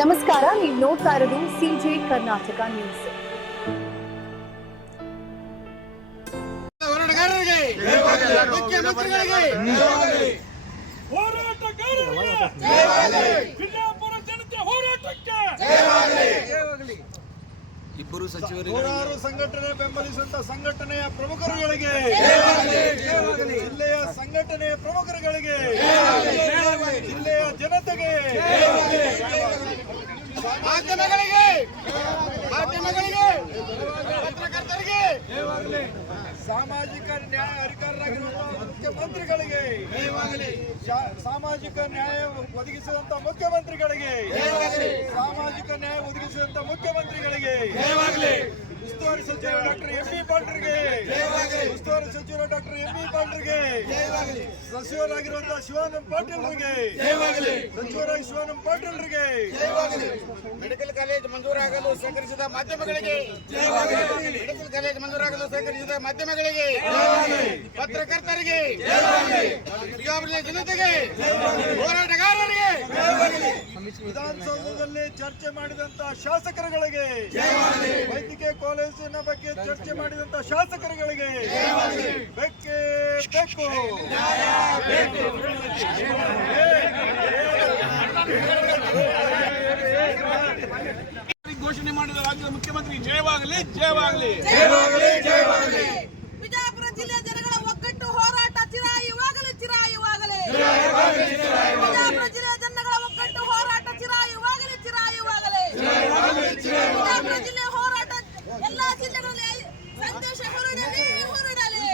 ನಮಸ್ಕಾರ, ನೀವು ನೋಡ್ತಾ ಇರೋದು ಸಿಜೆ ಕರ್ನಾಟಕ ನ್ಯೂಸ್. ಇಬ್ಬರು ಸಚಿವರಿಗೆ ನೂರಾರು ಸಂಘಟನೆ ಬೆಂಬಲಿಸುವಂತ ಸಂಘಟನೆಯ ಪ್ರಮುಖರುಗಳಿಗೆ, ಜಿಲ್ಲೆಯ ಸಂಘಟನೆಯ ಪ್ರಮುಖರುಗಳಿಗೆ, ಜಿಲ್ಲೆಯ ಜನತೆಗೆ, ಮಾಧ್ಯಮಗಳಿಗೆ, ಪತ್ರಕರ್ತರಿಗೆ, ಸಾಮಾಜಿಕ ನ್ಯಾಯ ಅಧಿಕಾರರಾಗಿರುವಂತಹ ಮುಖ್ಯಮಂತ್ರಿಗಳಿಗೆ, ಸಾಮಾಜಿಕ ನ್ಯಾಯ ಒದಗಿಸಿದಂತ ಮುಖ್ಯಮಂತ್ರಿಗಳಿಗೆ, ಸಾಮಾಜಿಕ ನ್ಯಾಯ ಒದಗಿಸಿದಂತ ಮುಖ್ಯಮಂತ್ರಿಗಳಿಗೆ, ಉಸ್ತುವಾರಿ ಸಚಿವ ಡಾಕ್ಟರ್ ಎಂ ಬಿ ಪಾಟೀಲ್ಗೆ, ಉಸ್ತುವಾರಿ ಸಚಿವ ಡಾಕ್ಟರ್ ಎಂ ಬಿ ಪಾಟೀಲ್ಗೆ, ಸಚಿವರಾಗಿರುವಂತಹ ಶಿವಾನಂದ ಪಾಟೀಲ್ರಿಗೆ, ಸಚಿವರಾಗಿ ಶಿವಾನಂದ ಪಾಟೀಲ್ರಿಗೆ, ಮೆಡಿಕಲ್ ಕಾಲೇಜ್ ಮಂಜೂರಾಗಲು ಸಹಕರಿಸಿದ ಮಾಧ್ಯಮಗಳಿಗೆ, ಮೆಡಿಕಲ್ ಕಾಲೇಜ್ ಮಂಜೂರಾಗಲು ಸಹಕರಿಸಿದ ಮಾಧ್ಯಮಗಳಿಗೆ, ಪತ್ರಕರ್ತರಿಗೆ, ಜನತೆಗೆ, ಹೋರಾಟಗಾರರಿಗೆ, ವಿಧಾನಸೌಧದಲ್ಲಿ ಚರ್ಚೆ ಮಾಡಿದಂತ ಶಾಸಕರುಗಳಿಗೆ, ವೈದ್ಯಕೀಯ ಕಾಲೇಜಿನ ಬಗ್ಗೆ ಚರ್ಚೆ ಮಾಡಿದಂತ ಶಾಸಕರುಗಳಿಗೆ ಬೇಕೇ ಬೇಕು. ಘೋಷಣೆ ಮಾಡಿದ ರಾಜ್ಯದ ಮುಖ್ಯಮಂತ್ರಿ ಜಯವಾಗಲಿ, ಜಯವಾಗಲಿ. ವಿಜಯಪುರ ಜಿಲ್ಲೆಯ ಜನಗಳ ಒಗ್ಗಟ್ಟು ಹೋರಾಟ ಚಿರಾಯುವಾಗಲಿ, ಚಿರಾಯುವಾಗಲಿ. ವಿಜಯಪುರ ಜಿಲ್ಲೆಯ ಜನಗಳ ಒಗ್ಗಟ್ಟು ಹೋರಾಟ ಚಿರಾಯುವಾಗಲಿ, ಚಿರಾಯುವಾಗಲಿ. ವಿಜಯಪುರ ಜಿಲ್ಲೆಯ ಹೋರಾಟ ಎಲ್ಲಾ ಜಿಲ್ಲೆಗಳಲ್ಲಿ ಸಂದೇಶ ಹೊರಡಲಿ, ಹೊರಡಲಿ.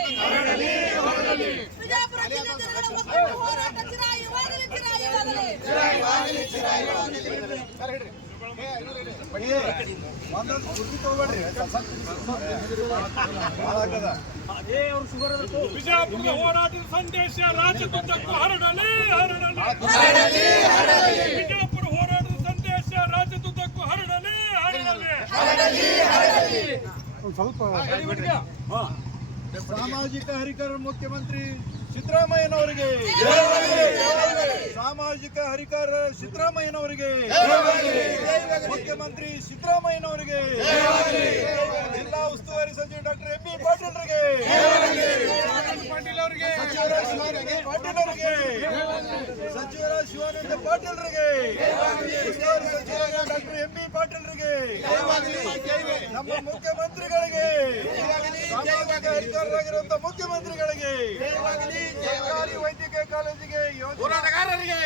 ವಿಜಯಪುರ ಜಿಲ್ಲೆಯ ಜನಗಳ ಒಗ್ಗಟ್ಟು ಹೋರಾಟ ಚಿರಾಯುವಾಗಲಿ, ಚಿರಾಯುವಾಗಲಿ. ಬಿಜಾಪುರದ ಹೋರಾಟದ ಸಂದೇಶ ರಾಜ್ಯದುದ್ದಕ್ಕೂ ಹರಡಲಿ, ಹರಡಲಿ. ಬಿಜಾಪುರ ಹೋರಾಟದ ಸಂದೇಶ ರಾಜ್ಯದುದ್ದಕ್ಕೂ ಹರಡಲಿ, ಹರಡಲಿ. ಸಾಮಾಜಿಕ ಹರಿಕರ ಮುಖ್ಯಮಂತ್ರಿ ಸಿದ್ದರಾಮಯ್ಯನವರಿಗೆ, ಸಾಮಾಜಿಕ ಹರಿಕರ ಸಿದ್ದರಾಮಯ್ಯನವರಿಗೆ, ಮುಖ್ಯಮಂತ್ರಿ ಸಿದ್ದರಾಮಯ್ಯನವರಿಗೆ, ಜಿಲ್ಲಾ ಉಸ್ತುವಾರಿ ಸಚಿವ ಡಾಕ್ಟರ್ ಎಂ ಬಿ ಪಾಟೀಲ್ರಿಗೆ, ಸಚಿವರ ಶಿವಾನಂದ ಪಾಟೀಲ್ರಿಗೆ, ಉಸ್ತುವಾರಿ ಸಚಿವರಾದ ಡಾಕ್ಟರ್ ಎಂ ಬಿ ಪಾಟೀಲ್ರಿಗೆ, ನಮ್ಮ ಮುಖ್ಯಮಂತ್ರಿಗಳಿಗೆ, ಸಾಮಾಜಿಕ ಅಧಿಕಾರರಾಗಿರುವಂತಹ ಮುಖ್ಯಮಂತ್ರಿಗಳಿಗೆ, ಸರ್ಕಾರಿ ವೈದ್ಯಕೀಯ ಕಾಲೇಜಿಗೆ ಹೋರಾಟಗಾರರಿಗೆ,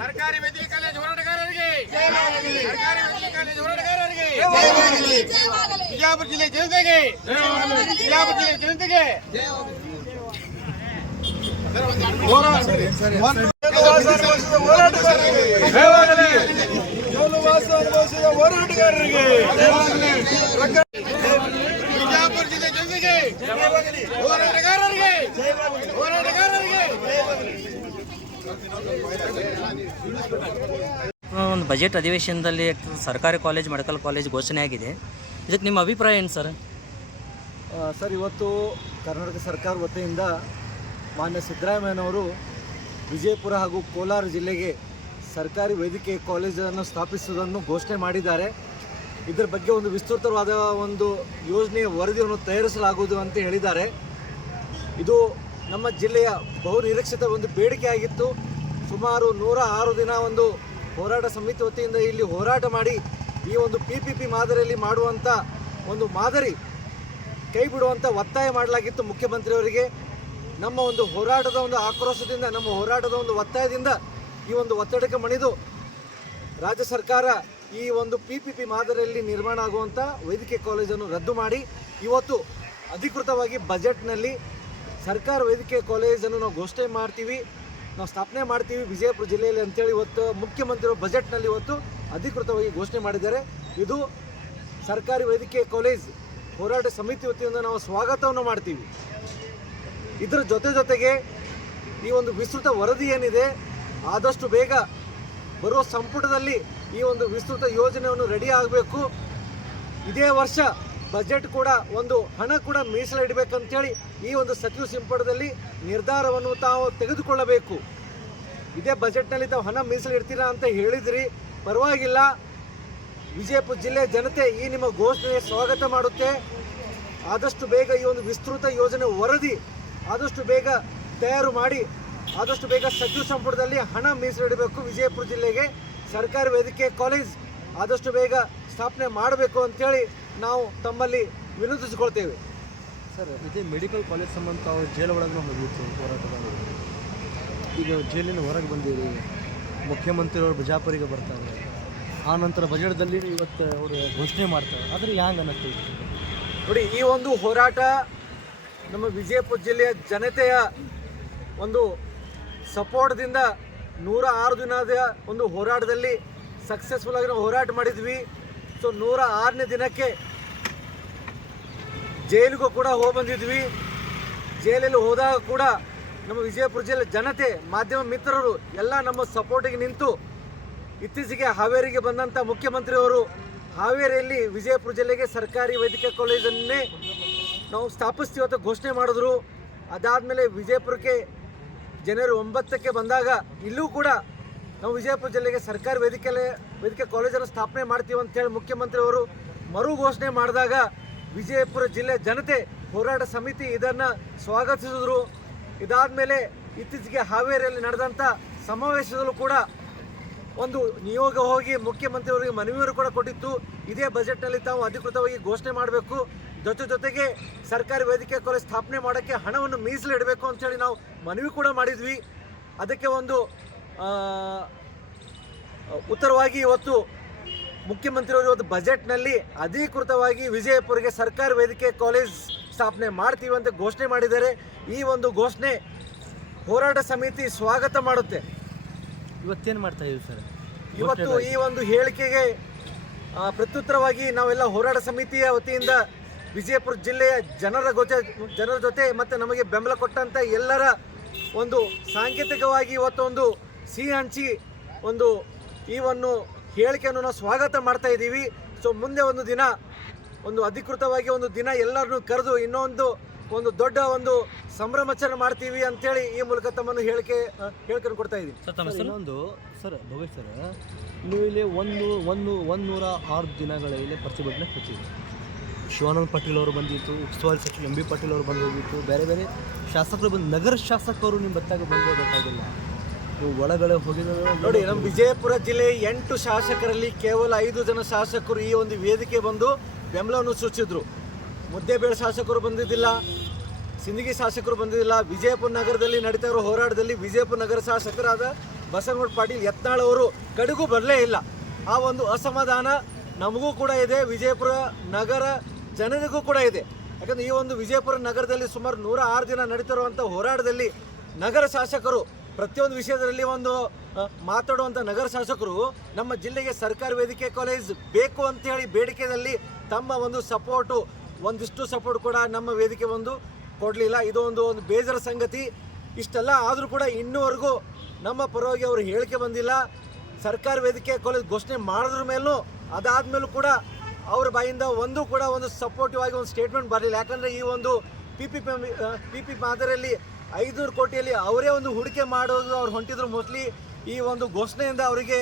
ಸರ್ಕಾರಿ ವೈದ್ಯಕೀಯ ಕಾಲೇಜ್ ಹೋರಾಟಗಾರರಿಗೆ, ಸರ್ಕಾರಿ ವೈದ್ಯಕೀಯ ಕಾಲೇಜ್ ಹೋರಾಟಗಾರರಿಗೆ, ಬಿಜಾಪುರ ಜಿಲ್ಲೆ ಜನತೆಗೆ, ಬಿಜಾಪುರ ಜಿಲ್ಲೆ ಜನತೆಗೆ ಜೈಲುವಾಸ ಅನುಭವಿಸಿದ ಹೋರಾಟಗಾರರಿಗೆ, ಬಿಜಾಪುರ ಜಿಲ್ಲೆ ಜನತೆಗೆ, ಹೋರಾಟಗಾರರಿಗೆ, ಹೋರಾಟಗಾರರಿಗೆ. ಒಂದು ಬಜೆಟ್ ಅಧಿವೇಶನದಲ್ಲಿ ಸರ್ಕಾರಿ ಕಾಲೇಜ್, ಮೆಡಿಕಲ್ ಕಾಲೇಜ್ ಘೋಷಣೆ ಆಗಿದೆ. ಇದಕ್ಕೆ ನಿಮ್ಮ ಅಭಿಪ್ರಾಯ ಏನು ಸರ್? ಸರ್, ಇವತ್ತು ಕರ್ನಾಟಕ ಸರ್ಕಾರ ವತಿಯಿಂದ ಮಾನ್ಯ ಸಿದ್ದರಾಮಯ್ಯನವರು ವಿಜಯಪುರ ಹಾಗೂ ಕೋಲಾರ ಜಿಲ್ಲೆಗೆ ಸರ್ಕಾರಿ ವೈದ್ಯಕೀಯ ಕಾಲೇಜನ್ನು ಸ್ಥಾಪಿಸುವುದನ್ನು ಘೋಷಣೆ ಮಾಡಿದ್ದಾರೆ. ಇದರ ಬಗ್ಗೆ ಒಂದು ವಿಸ್ತೃತವಾದ ಒಂದು ಯೋಜನೆಯ ವರದಿಯನ್ನು ತಯಾರಿಸಲಾಗುವುದು ಅಂತ ಹೇಳಿದ್ದಾರೆ. ಇದು ನಮ್ಮ ಜಿಲ್ಲೆಯ ಬಹು ನಿರೀಕ್ಷಿತ ಒಂದು ಬೇಡಿಕೆ ಆಗಿತ್ತು. ಸುಮಾರು 106 ದಿನ ಒಂದು ಹೋರಾಟ ಸಮಿತಿ ವತಿಯಿಂದ ಇಲ್ಲಿ ಹೋರಾಟ ಮಾಡಿ ಈ ಒಂದು PPP ಮಾದರಿಯಲ್ಲಿ ಮಾಡುವಂಥ ಒಂದು ಮಾದರಿ ಕೈ ಬಿಡುವಂಥ ಒತ್ತಾಯ ಮಾಡಲಾಗಿತ್ತು ಮುಖ್ಯಮಂತ್ರಿಯವರಿಗೆ. ನಮ್ಮ ಒಂದು ಹೋರಾಟದ ಒಂದು ಆಕ್ರೋಶದಿಂದ, ನಮ್ಮ ಹೋರಾಟದ ಒಂದು ಒತ್ತಾಯದಿಂದ ಈ ಒಂದು ಒತ್ತಡಕ್ಕೆ ಮಣಿದು ರಾಜ್ಯ ಸರ್ಕಾರ ಈ ಒಂದು PPP ಮಾದರಿಯಲ್ಲಿ ನಿರ್ಮಾಣ ಆಗುವಂಥ ವೈದ್ಯಕೀಯ ಕಾಲೇಜನ್ನು ರದ್ದು ಮಾಡಿ ಇವತ್ತು ಅಧಿಕೃತವಾಗಿ ಬಜೆಟ್ನಲ್ಲಿ ಸರ್ಕಾರ ವೈದ್ಯಕೀಯ ಕಾಲೇಜನ್ನು ನಾವು ಘೋಷಣೆ ಮಾಡ್ತೀವಿ, ನಾವು ಸ್ಥಾಪನೆ ಮಾಡ್ತೀವಿ ವಿಜಯಪುರ ಜಿಲ್ಲೆಯಲ್ಲಿ ಅಂತೇಳಿ ಇವತ್ತು ಮುಖ್ಯಮಂತ್ರಿಗಳು ಬಜೆಟ್ನಲ್ಲಿ ಇವತ್ತು ಅಧಿಕೃತವಾಗಿ ಘೋಷಣೆ ಮಾಡಿದ್ದಾರೆ. ಇದು ಸರ್ಕಾರಿ ವೈದ್ಯಕೀಯ ಕಾಲೇಜ್ ಹೋರಾಟ ಸಮಿತಿ ವತಿಯಿಂದ ನಾವು ಸ್ವಾಗತವನ್ನು ಮಾಡ್ತೀವಿ. ಇದರ ಜೊತೆಗೆ ಈ ಒಂದು ವಿಸ್ತೃತ ವರದಿ ಏನಿದೆ ಆದಷ್ಟು ಬೇಗ ಬರುವ ಸಂಪುಟದಲ್ಲಿ ಈ ಒಂದು ವಿಸ್ತೃತ ಯೋಜನೆಯನ್ನು ರೆಡಿ ಆಗಬೇಕು. ಇದೇ ವರ್ಷ ಬಜೆಟ್ ಕೂಡ ಒಂದು ಹಣ ಕೂಡ ಮೀಸಲಿಡಬೇಕಂತೇಳಿ ಈ ಒಂದು ಸಚಿವ ಸಂಪುಟದಲ್ಲಿ ನಿರ್ಧಾರವನ್ನು ತಾವು ತೆಗೆದುಕೊಳ್ಳಬೇಕು. ಇದೇ ಬಜೆಟ್ನಲ್ಲಿ ತಾವು ಹಣ ಮೀಸಲಿಡ್ತೀರಾ ಅಂತ ಹೇಳಿದ್ರಿ. ಪರವಾಗಿಲ್ಲ, ವಿಜಯಪುರ ಜಿಲ್ಲೆಯ ಜನತೆ ಈ ನಿಮ್ಮ ಘೋಷಣೆಗೆ ಸ್ವಾಗತ ಮಾಡುತ್ತೆ. ಆದಷ್ಟು ಬೇಗ ಈ ಒಂದು ವಿಸ್ತೃತ ಯೋಜನೆ ವರದಿ ಆದಷ್ಟು ಬೇಗ ತಯಾರು ಮಾಡಿ ಆದಷ್ಟು ಬೇಗ ಸಚಿವ ಸಂಪುಟದಲ್ಲಿ ಹಣ ಮೀಸಲಿಡಬೇಕು. ವಿಜಯಪುರ ಜಿಲ್ಲೆಗೆ ಸರ್ಕಾರಿ ವೈದ್ಯಕೀಯ ಕಾಲೇಜ್ ಆದಷ್ಟು ಬೇಗ ಸ್ಥಾಪನೆ ಮಾಡಬೇಕು ಅಂತೇಳಿ ನಾವು ತಮ್ಮಲ್ಲಿ ವಿನಂತಿಸಿಕೊಳ್ತೇವೆ. ಸರ್, ಇದೇ ಮೆಡಿಕಲ್ ಕಾಲೇಜ್ ಸಂಬಂಧ ತಾವು ಜೈಲು ಒಳಗೆ ಹೋಗಿತ್ತು ಹೋರಾಟದಲ್ಲಿ. ಈಗ ಜೈಲಿನ ಹೊರಗೆ ಬಂದಿರಿ, ಮುಖ್ಯಮಂತ್ರಿಯವರು ಬಿಜಾಪುರಿಗೆ ಬರ್ತಾರೆ, ಆ ನಂತರ ಬಜೆಟ್ದಲ್ಲಿ ಇವತ್ತು ಅವರು ಘೋಷಣೆ ಮಾಡ್ತಾರೆ. ಆದರೆ ಹ್ಯಾಂಗೆ ಅನ್ನಿಸ್ತೀವಿ ನೋಡಿ, ಈ ಒಂದು ಹೋರಾಟ ನಮ್ಮ ವಿಜಯಪುರ ಜಿಲ್ಲೆಯ ಜನತೆಯ ಒಂದು ಸಪೋರ್ಟ್ದಿಂದ 106 ದಿನದ ಒಂದು ಹೋರಾಟದಲ್ಲಿ ಸಕ್ಸಸ್ಫುಲ್ ಆಗಿ ನಾವು ಹೋರಾಟ ಮಾಡಿದ್ವಿ. ಸೊ 106ನೇ ದಿನಕ್ಕೆ ಜೈಲಿಗೂ ಕೂಡ ಹೋಗಿ ಬಂದಿದ್ವಿ. ಜೈಲಲ್ಲಿ ಹೋದಾಗ ಕೂಡ ನಮ್ಮ ವಿಜಯಪುರ ಜಿಲ್ಲೆ ಜನತೆ, ಮಾಧ್ಯಮ ಮಿತ್ರರು ಎಲ್ಲ ನಮ್ಮ ಸಪೋರ್ಟಿಗೆ ನಿಂತು ಇತ್ತೀಚೆಗೆ ಹಾವೇರಿಗೆ ಬಂದಂಥ ಮುಖ್ಯಮಂತ್ರಿಯವರು ಹಾವೇರಿಯಲ್ಲಿ ವಿಜಯಪುರ ಜಿಲ್ಲೆಗೆ ಸರ್ಕಾರಿ ವೈದ್ಯಕೀಯ ಕಾಲೇಜನ್ನೇ ನಾವು ಸ್ಥಾಪಿಸ್ತೀವಿ ಅಂತ ಘೋಷಣೆ ಮಾಡಿದ್ರು. ಅದಾದಮೇಲೆ ವಿಜಯಪುರಕ್ಕೆ ಜನವರಿ 9ಕ್ಕೆ ಬಂದಾಗ ಇಲ್ಲೂ ಕೂಡ ನಾವು ವಿಜಯಪುರ ಜಿಲ್ಲೆಗೆ ಸರ್ಕಾರಿ ವೈದ್ಯಕೀಯ ಕಾಲೇಜನ್ನು ಸ್ಥಾಪನೆ ಮಾಡ್ತೀವಿ ಅಂತೇಳಿ ಮುಖ್ಯಮಂತ್ರಿಯವರು ಮರು ಘೋಷಣೆ ಮಾಡಿದಾಗ ವಿಜಯಪುರ ಜಿಲ್ಲೆ ಜನತೆ ಹೋರಾಟ ಸಮಿತಿ ಇದನ್ನು ಸ್ವಾಗತಿಸಿದ್ರು. ಇದಾದಮೇಲೆ ಇತ್ತೀಚೆಗೆ ಹಾವೇರಿಯಲ್ಲಿ ನಡೆದಂಥ ಸಮಾವೇಶದಲ್ಲೂ ಕೂಡ ಒಂದು ನಿಯೋಗ ಹೋಗಿ ಮುಖ್ಯಮಂತ್ರಿಯವರಿಗೆ ಮನವಿಯನ್ನು ಕೂಡ ಕೊಟ್ಟಿತ್ತು. ಇದೇ ಬಜೆಟ್ನಲ್ಲಿ ತಾವು ಅಧಿಕೃತವಾಗಿ ಘೋಷಣೆ ಮಾಡಬೇಕು, ಜೊತೆಗೆ ಸರ್ಕಾರಿ ವೈದ್ಯಕೀಯ ಕಾಲೇಜ್ ಸ್ಥಾಪನೆ ಮಾಡೋಕ್ಕೆ ಹಣವನ್ನು ಮೀಸಲಿಡಬೇಕು ಅಂತೇಳಿ ನಾವು ಮನವಿ ಕೂಡ ಮಾಡಿದ್ವಿ. ಅದಕ್ಕೆ ಒಂದು ಉತ್ತರವಾಗಿ ಇವತ್ತು ಮುಖ್ಯಮಂತ್ರಿಯವರು ಇವತ್ತು ಬಜೆಟ್ನಲ್ಲಿ ಅಧಿಕೃತವಾಗಿ ವಿಜಯಪುರಿಗೆ ಸರ್ಕಾರಿ ವೈದ್ಯಕೀಯ ಕಾಲೇಜ್ ಸ್ಥಾಪನೆ ಮಾಡ್ತೀವಿ ಅಂತ ಘೋಷಣೆ ಮಾಡಿದ್ದಾರೆ. ಈ ಒಂದು ಘೋಷಣೆ ಹೋರಾಟ ಸಮಿತಿ ಸ್ವಾಗತ ಮಾಡುತ್ತೆ. ಇವತ್ತೇನು ಮಾಡ್ತಾ ಇದೀವಿ ಸರ್? ಇವತ್ತು ಈ ಒಂದು ಹೇಳಿಕೆಗೆ ಪ್ರತ್ಯುತ್ತರವಾಗಿ ನಾವೆಲ್ಲ ಹೋರಾಟ ಸಮಿತಿಯ ವತಿಯಿಂದ ವಿಜಯಪುರ ಜಿಲ್ಲೆಯ ಜನರ ಜೊತೆ ಮತ್ತು ನಮಗೆ ಬೆಂಬಲ ಕೊಟ್ಟಂಥ ಎಲ್ಲರ ಒಂದು ಸಾಂಕೇತಿಕವಾಗಿ ಇವತ್ತೊಂದು ಸಿಹಿ ಹಂಚಿ ಒಂದು ಈ ಒಂದು ಹೇಳಿಕೆಯನ್ನು ನಾವು ಸ್ವಾಗತ ಮಾಡ್ತಾ ಇದ್ದೀವಿ. ಸೊ ಮುಂದೆ ಒಂದು ದಿನ ಒಂದು ಅಧಿಕೃತವಾಗಿ ಒಂದು ದಿನ ಎಲ್ಲರನ್ನೂ ಕರೆದು ಇನ್ನೊಂದು ದೊಡ್ಡ ಒಂದು ಸಂಭ್ರಮಾಚರಣೆ ಮಾಡ್ತೀವಿ ಅಂತೇಳಿ ಈ ಮೂಲಕ ತಮ್ಮನ್ನು ಹೇಳಿಕೆಯನ್ನು ಕೊಡ್ತಾ ಇದ್ದೀವಿ. ಇನ್ನೊಂದು ಸರ್, ಭವೇಶ್ ಸರ್, ನೀವು ಇಲ್ಲಿ 106 ದಿನಗಳ ಇಲ್ಲಿ ಪ್ರತಿಭಟನೆ ಹಚ್ಚಿದ್ರು. ಶಿವಾನಂದ ಪಾಟೀಲ್ ಅವರು ಬಂದಿತ್ತು, ಉಸ್ತುವಾರಿ ಸಚಿವ MB ಪಾಟೀಲ್ ಅವರು ಬಂದು ಹೋಗಿತ್ತು, ಬೇರೆ ಬೇರೆ ಶಾಸಕರು ಬಂದು, ನಗರ ಶಾಸಕರು ನಿಮ್ಮ ಬತ್ತಾಗ ಬಂದೋಗಬೇಕಾಗಿಲ್ಲ, ನೀವು ಒಳಗಡೆ ಹೋಗಿದ್ರು. ನೋಡಿ, ನಮ್ಮ ವಿಜಯಪುರ ಜಿಲ್ಲೆಯ 8 ಶಾಸಕರಲ್ಲಿ ಕೇವಲ 5 ಜನ ಶಾಸಕರು ಈ ಒಂದು ವೇದಿಕೆ ಬಂದು ಬೆಂಬಲವನ್ನು ಸೂಚಿಸಿದ್ರು. ಮುದ್ದೇಬೇಳೆ ಶಾಸಕರು ಬಂದಿದ್ದಿಲ್ಲ, ಸಿಂದಗಿ ಶಾಸಕರು ಬಂದಿದ್ದಿಲ್ಲ. ವಿಜಯಪುರ ನಗರದಲ್ಲಿ ನಡೀತಾ ಇರೋ ಹೋರಾಟದಲ್ಲಿ ವಿಜಯಪುರ ನಗರ ಶಾಸಕರಾದ ಬಸವನಗೌಡ ಪಾಟೀಲ್ ಯತ್ನಾಳ್ ಅವರು ಕಡೆಗೂ ಬರಲೇ ಇಲ್ಲ. ಆ ಒಂದು ಅಸಮಾಧಾನ ನಮಗೂ ಕೂಡ ಇದೆ, ವಿಜಯಪುರ ನಗರ ಜನರಿಗೂ ಕೂಡ ಇದೆ. ಯಾಕಂದರೆ ಈ ಒಂದು ವಿಜಯಪುರ ನಗರದಲ್ಲಿ ಸುಮಾರು 106 ದಿನ ನಡೀತಿರುವಂಥ ಹೋರಾಟದಲ್ಲಿ ನಗರ ಶಾಸಕರು ಪ್ರತಿಯೊಂದು ವಿಷಯದಲ್ಲಿ ಒಂದು ಮಾತಾಡುವಂಥ ನಗರ ಶಾಸಕರು ನಮ್ಮ ಜಿಲ್ಲೆಗೆ ಸರ್ಕಾರಿ ವೈದ್ಯಕೀಯ ಕಾಲೇಜ್ ಬೇಕು ಅಂತೇಳಿ ಬೇಡಿಕೆಯಲ್ಲಿ ತಮ್ಮ ಒಂದು ಸಪೋರ್ಟು, ಒಂದಿಷ್ಟು ಸಪೋರ್ಟ್ ಕೂಡ ನಮ್ಮ ವೇದಿಕೆ ಒಂದು ಕೊಡಲಿಲ್ಲ. ಇದು ಒಂದು ಬೇಜಾರ ಸಂಗತಿ. ಇಷ್ಟೆಲ್ಲ ಆದರೂ ಕೂಡ ಇನ್ನೂವರೆಗೂ ನಮ್ಮ ಪರವಾಗಿ ಅವರು ಹೇಳಿಕೆ ಬಂದಿಲ್ಲ. ಸರ್ಕಾರಿ ವೈದ್ಯಕೀಯ ಕಾಲೇಜ್ ಘೋಷಣೆ ಮಾಡಿದ್ರ ಮೇಲೂ ಅದಾದಮೇಲೂ ಕೂಡ ಅವ್ರ ಬಾಯಿಂದ ಒಂದು ಸಪೋರ್ಟಿವ್ ಆಗಿ ಒಂದು ಸ್ಟೇಟ್ಮೆಂಟ್ ಬರಲಿಲ್ಲ. ಯಾಕಂದರೆ ಈ ಒಂದು ಪಿ ಮಾದರಿಯಲ್ಲಿ 500 ಕೋಟಿಯಲ್ಲಿ ಅವರೇ ಒಂದು ಹೂಡಿಕೆ ಮಾಡೋದು ಅವ್ರು ಹೊಂಟಿದ್ರು. ಮೋಸ್ಟ್ಲಿ ಈ ಒಂದು ಘೋಷಣೆಯಿಂದ ಅವರಿಗೆ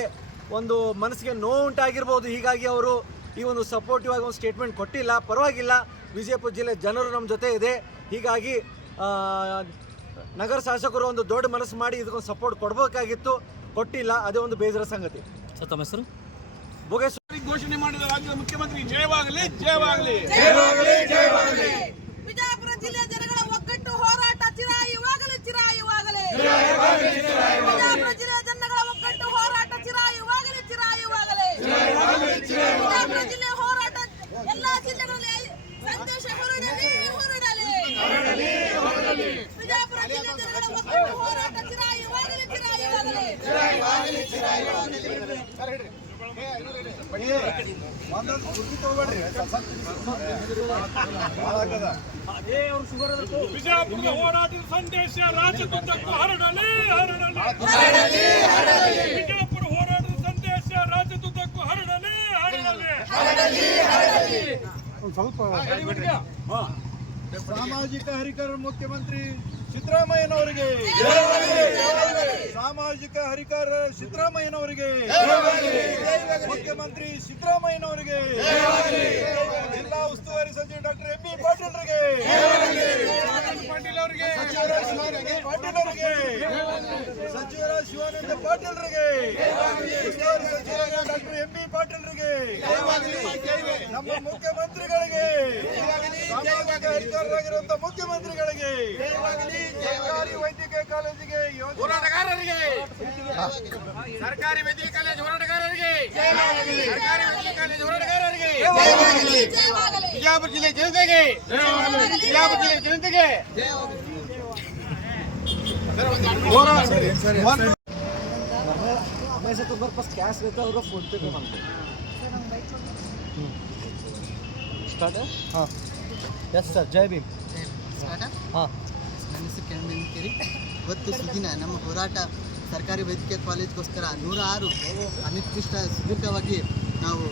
ಒಂದು ಮನಸ್ಸಿಗೆ ನೋವು ಉಂಟಾಗಿರ್ಬೋದು. ಹೀಗಾಗಿ ಅವರು ಈ ಒಂದು ಸಪೋರ್ಟಿವ್ ಆಗಿ ಒಂದು ಸ್ಟೇಟ್ಮೆಂಟ್ ಕೊಟ್ಟಿಲ್ಲ. ಪರವಾಗಿಲ್ಲ, ವಿಜಯಪುರ ಜಿಲ್ಲೆ ಜನರು ನಮ್ಮ ಜೊತೆ ಇದೆ. ಹೀಗಾಗಿ ನಗರ ಶಾಸಕರು ಒಂದು ದೊಡ್ಡ ಮನಸ್ಸು ಮಾಡಿ ಇದಕ್ಕೊಂದು ಸಪೋರ್ಟ್ ಕೊಡಬೇಕಾಗಿತ್ತು, ಕೊಟ್ಟಿಲ್ಲ. ಅದೇ ಒಂದು ಬೇಜಾರ ಸಂಗತಿ. ಸರ್, ತಮ್ಮ ಹೆಸರು? ಭೋಗೇಶ್ವರಿ ಘೋಷಣೆ ಮಾಡಿದ ರಾಜ್ಯದ ಮುಖ್ಯಮಂತ್ರಿ ಜಯವಾಗಲಿ, ಜಯವಾಗಲಿ. ವಿಜಯಪುರ ಜಿಲ್ಲೆಯ ಜನಗಳ ಒಗ್ಗಟ್ಟು ಹೋರಾಟ ಚಿರಾಯುವಾಗಲಿ, ಚಿರಾಯುವಾಗಲಿ. ವಿಜಯಪುರ ಜಿಲ್ಲೆಯ ಜನಗಳ ಒಗ್ಗಟ್ಟು ಹೋರಾಟ ಚಿರಾಯುವಾಗಲಿ, ಚಿರಾಯುವಾಗಲಿ. ವಿಜಯಪುರ ಜಿಲ್ಲೆಯ ಹೋರಾಟ ಎಲ್ಲಾ ಜಿಲ್ಲೆಗಳಲ್ಲಿ ಸಂದೇಶ ಹೊರಡಲಿ, ಹೊರಡಲಿ. ವಿಜಯಪುರ ಜಿಲ್ಲೆಯ ಜನಗಳ ಒಗ್ಗಟ್ಟು ಹೋರಾಟ ಚಿರಾಯುವಾಗಲಿ, ಚಿರಾಯುವಾಗಲಿ. ವಿಜಯಪುರದ ಹೋರಾಟದ ಸಂದೇಶ ರಾಜ್ಯದುದ್ದಕ್ಕೂ ಹರಡಲಿ, ಹರಡಲಿ. ವಿಜಯಪುರ ಹೋರಾಟದ ಸಂದೇಶ ರಾಜ್ಯದುದ್ದಕ್ಕೂ ಹರಡಲಿ, ಹರಡಲಿ. ಸಾಮಾಜಿಕ ಹರಿಕರ ಮುಖ್ಯಮಂತ್ರಿ ಸಿದ್ದರಾಮಯ್ಯನವರಿಗೆ, ಸಾಮಾಜಿಕ ಹರಿಕಾರ ಸಿದ್ದರಾಮಯ್ಯನವರಿಗೆ, ಮುಖ್ಯಮಂತ್ರಿ ಸಿದ್ದರಾಮಯ್ಯನವರಿಗೆ, ಜಿಲ್ಲಾ ಉಸ್ತುವಾರಿ ಸಚಿವ ಡಾಕ್ಟರ್ ಎಂ.ಬಿ. ಪಾಟೀಲ್ರಿಗೆ, ಸಚಿವರಾದ ಶಿವಾನಂದ ಪಾಟೀಲ್ರಿಗೆ, ಉಸ್ತುವಾರಿ ಸಚಿವರಾದ ಡಾಕ್ಟರ್ ಎಂ.ಬಿ. ಪಾಟೀಲ್ರಿಗೆ, ನಮ್ಮ ಮುಖ್ಯಮಂತ್ರಿಗಳಿಗೆ, ಸಾಮಾಜಿಕ ಅಧಿಕಾರರಾಗಿರುವಂತಹ ಮುಖ್ಯಮಂತ್ರಿಗಳಿಗೆ, ಸರ್ಕಾರಿ ವೈದ್ಯಕೀಯ ಕಾಲೇಜಿಗೆ ಹೋರಾಟಗಾರರಿಗೆ, ಸರ್ಕಾರಿ ವೈದ್ಯಕೀಯ ಕಾಲೇಜ್ ಹೋರಾಟಗಾರರಿಗೆ, ಸರ್ಕಾರಿ ವೈದ್ಯಕೀಯ ಕಾಲೇಜ್ ಹೋರಾಟಗಾರರಿಗೆ, ಬಿಜಾಪುರ ಜಿಲ್ಲೆ ಜನತೆಗೆ, ಬಿಜಾಪುರ ಜಿಲ್ಲೆ ಜನತೆಗೆ हमें से तो मेरे पास कैश रहता है और फोन पे मांगते स्टार्ट है हाँ यस सर जय भीम हाँ ನನ್ನ ಹೆಸರು ಕಿರಣ್ ಬೆಂಕೇರಿ. ಇವತ್ತು ಸುದಿನ ನಮ್ಮ ಹೋರಾಟ ಸರ್ಕಾರಿ ವೈದ್ಯಕೀಯ ಕಾಲೇಜ್ಗೋಸ್ಕರ 106 ಅನಿರ್ದಿಷ್ಟ ಸುದೀರ್ಘವಾಗಿ ನಾವು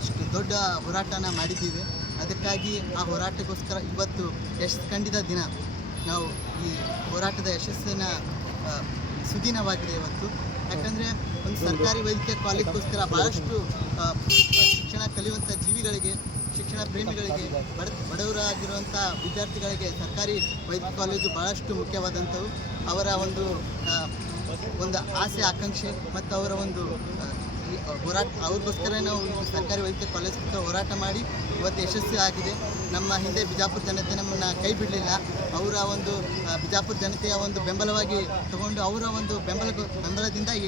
ಇಷ್ಟು ದೊಡ್ಡ ಹೋರಾಟನ ಮಾಡಿದ್ದೀವಿ. ಅದಕ್ಕಾಗಿ ಆ ಹೋರಾಟಕ್ಕೋಸ್ಕರ ಇವತ್ತು ಯಶಸ್ಸು ಕಂಡಿದ್ದ ದಿನ. ನಾವು ಈ ಹೋರಾಟದ ಯಶಸ್ಸಿನ ಸುದಿನವಾಗಿದೆ ಇವತ್ತು. ಯಾಕಂದರೆ ಒಂದು ಸರ್ಕಾರಿ ವೈದ್ಯಕೀಯ ಕಾಲೇಜ್ಗೋಸ್ಕರ ಭಾಳಷ್ಟು ಶಿಕ್ಷಣ ಕಲಿಯುವಂಥ ಜೀವಿಗಳಿಗೆ, ಶಿಕ್ಷಣ ಪ್ರೇಮಿಗಳಿಗೆ, ಬಡವರಾಗಿರುವಂಥ ವಿದ್ಯಾರ್ಥಿಗಳಿಗೆ ಸರ್ಕಾರಿ ವೈದ್ಯಕೀಯ ಕಾಲೇಜು ಭಾಳಷ್ಟು ಮುಖ್ಯವಾದಂಥವು. ಅವರ ಒಂದು ಆಸೆ ಆಕಾಂಕ್ಷೆ ಮತ್ತು ಅವರ ಒಂದು ಹೋರಾಟ, ಅವ್ರಿಗೋಸ್ಕರ ನಾವು ಸರ್ಕಾರಿ ವೈದ್ಯಕೀಯ ಕಾಲೇಜ್ಗೋಸ್ಕರ ಹೋರಾಟ ಮಾಡಿ ಇವತ್ತು ಯಶಸ್ವಿ ಆಗಿದೆ. ನಮ್ಮ ಹಿಂದೆ ಬಿಜಾಪುರ ಜನತೆ ನಮ್ಮನ್ನು ಕೈ ಬಿಡಲಿಲ್ಲ. ಅವರ ಒಂದು ಬಿಜಾಪುರ ಜನತೆಯ ಒಂದು ಬೆಂಬಲವಾಗಿ ತಗೊಂಡು ಅವರ ಒಂದು ಬೆಂಬಲದಿಂದ ಈ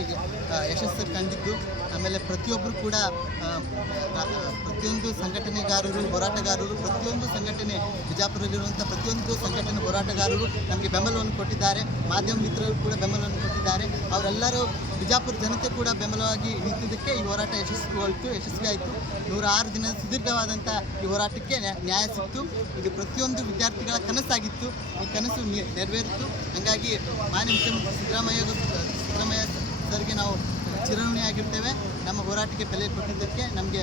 ಯಶಸ್ಸು ಕಂಡಿದ್ದು. ಆಮೇಲೆ ಪ್ರತಿಯೊಬ್ಬರು ಕೂಡ ಪ್ರತಿಯೊಂದು ಸಂಘಟನೆಗಾರರು, ಹೋರಾಟಗಾರರು, ಪ್ರತಿಯೊಂದು ಸಂಘಟನೆ ಬಿಜಾಪುರದಲ್ಲಿರುವಂಥ ಪ್ರತಿಯೊಂದು ಸಂಘಟನೆ ಹೋರಾಟಗಾರರು ನಮಗೆ ಬೆಂಬಲವನ್ನು ಕೊಟ್ಟಿದ್ದಾರೆ. ಮಾಧ್ಯಮ ಮಿತ್ರರು ಕೂಡ ಬೆಂಬಲವನ್ನು ಕೊಟ್ಟಿದ್ದಾರೆ. ಅವರೆಲ್ಲರೂ ಬಿಜಾಪುರ ಜನತೆ ಕೂಡ ಬೆಂಬಲವಾಗಿ ನಿಂತಿದ್ದಕ್ಕೆ ಈ ಹೋರಾಟ ಯಶಸ್ವಿಯಾಯಿತು. 106 ದಿನ ಸುದೀರ್ಘವಾದಂಥ ಈ ಹೋರಾಟಕ್ಕೆ ನ್ಯಾಯ ಸಿಕ್ತು. ಇದು ಪ್ರತಿಯೊಂದು ವಿದ್ಯಾರ್ಥಿಗಳ ಕನಸಾಗಿತ್ತು. ಈ ಕನಸು ನೆರವೇರಿತು. ಹಾಗಾಗಿ ಮಾನ್ಯ ಮುಖ್ಯಮಂತ್ರಿ ಸಿದ್ದರಾಮಯ್ಯ ಸರ್ಗೆ ನಾವು ಚಿರಋಣಿಯಾಗಿರ್ತೇವೆ. ನಮ್ಮ ಹೋರಾಟಕ್ಕೆ ಬೆಲೆ ಕೊಟ್ಟಿದ್ದಕ್ಕೆ ನಮಗೆ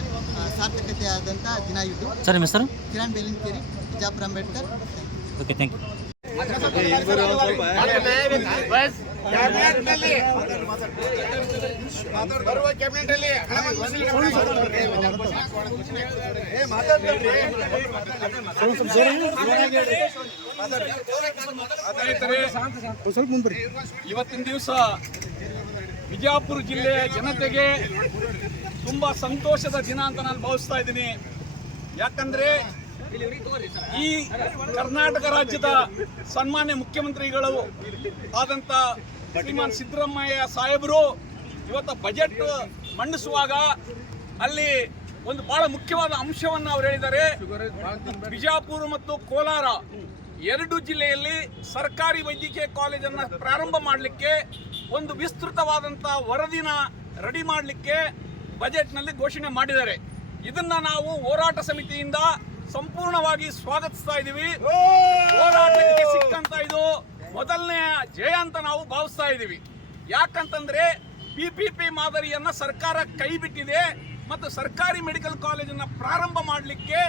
ಸಾರ್ಥಕತೆ ಆದಂಥ ದಿನ ಇದು. ಸರ್ ನಿಮ್ಮ ಹೆಸರು? Kiran Belinkeri, Bijapur Ambedkar. Okay thank you. ಬರುವ ಕ್ಯಾಬಿನೆಟ್ ಅಲ್ಲಿ ಇವತ್ತಿನ ದಿವಸ ಬಿಜಾಪುರ ಜಿಲ್ಲೆಯ ಜನತೆಗೆ ತುಂಬಾ ಸಂತೋಷದ ದಿನ ಅಂತ ನಾನು ಭಾವಿಸ್ತಾ ಇದ್ದೀನಿ. ಯಾಕಂದ್ರೆ ಈ ಕರ್ನಾಟಕ ರಾಜ್ಯದ ಸನ್ಮಾನ್ಯ ಮುಖ್ಯಮಂತ್ರಿಗಳು ಆದಂತ ಶ್ರೀಮಾನ್ ಸಿದ್ದರಾಮಯ್ಯ ಸಾಹೇಬರು ಇವತ್ತು ಬಜೆಟ್ ಮಂಡಿಸುವಾಗ ಅಲ್ಲಿ ಒಂದು ಬಹಳ ಮುಖ್ಯವಾದ ಅಂಶವನ್ನು ಅವರು ಹೇಳಿದ್ದಾರೆ. ಬಿಜಾಪುರ ಮತ್ತು ಕೋಲಾರ ಎರಡು ಜಿಲ್ಲೆಯಲ್ಲಿ ಸರ್ಕಾರಿ ವೈದ್ಯಕೀಯ ಕಾಲೇಜನ್ನು ಪ್ರಾರಂಭ ಮಾಡಲಿಕ್ಕೆ ಒಂದು ವಿಸ್ತೃತವಾದಂಥ ವರದಿನ ರೆಡಿ ಮಾಡಲಿಕ್ಕೆ ಬಜೆಟ್ನಲ್ಲಿ ಘೋಷಣೆ ಮಾಡಿದ್ದಾರೆ. ಇದನ್ನ ನಾವು ಹೋರಾಟ ಸಮಿತಿಯಿಂದ ಸಂಪೂರ್ಣವಾಗಿ ಸ್ವಾಗತಿಸ್ತಾ ಇದ್ದೀವಿ. ಹೋರಾಟಕ್ಕೆ ಸಿಕ್ಕಂತ ಇದು ಮೊದಲನೇ ಜಯ ಅಂತ ನಾವು ಭಾವಿಸ್ತಾ ಇದ್ದೀವಿ. ಯಾಕಂತಂದ್ರೆ PPP ಮಾದರಿಯನ್ನ ಸರ್ಕಾರ ಕೈ ಬಿಟ್ಟಿದೆ ಮತ್ತು ಸರ್ಕಾರಿ ಮೆಡಿಕಲ್ ಕಾಲೇಜನ್ನ ಪ್ರಾರಂಭ ಮಾಡಲಿಕ್ಕೆ